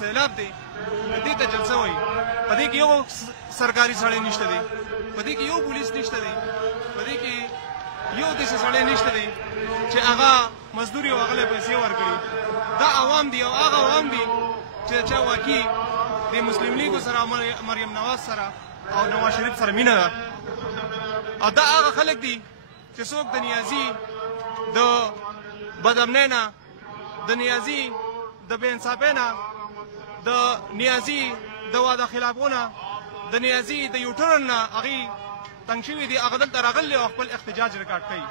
سیلاب دی دې ته جلسه وایي. په دې کې یو سرکاري سړی نشته دی، په دې کې یو پولیس نشته دی، په دې کې یو داسې سړی نشته دی چې هغه مزدوري او هغه پیسې ورکړي. دا عوام دي او هغه عوام دي چې چا واقعي د مسلم لیګ سره مریم نواز سره او نواز شریف سره مینه ده. او دا هغه خلک دي چې څوک د نیازي د بدامنۍ نه، د نیازي د بې انصافۍ نه، د نیازي د واده خلافو نه، د نیازي د یوټرن نه هغوی تنګ شوي دي. هغه دلته راغلي او خپل احتجاج ریکارډ کوي.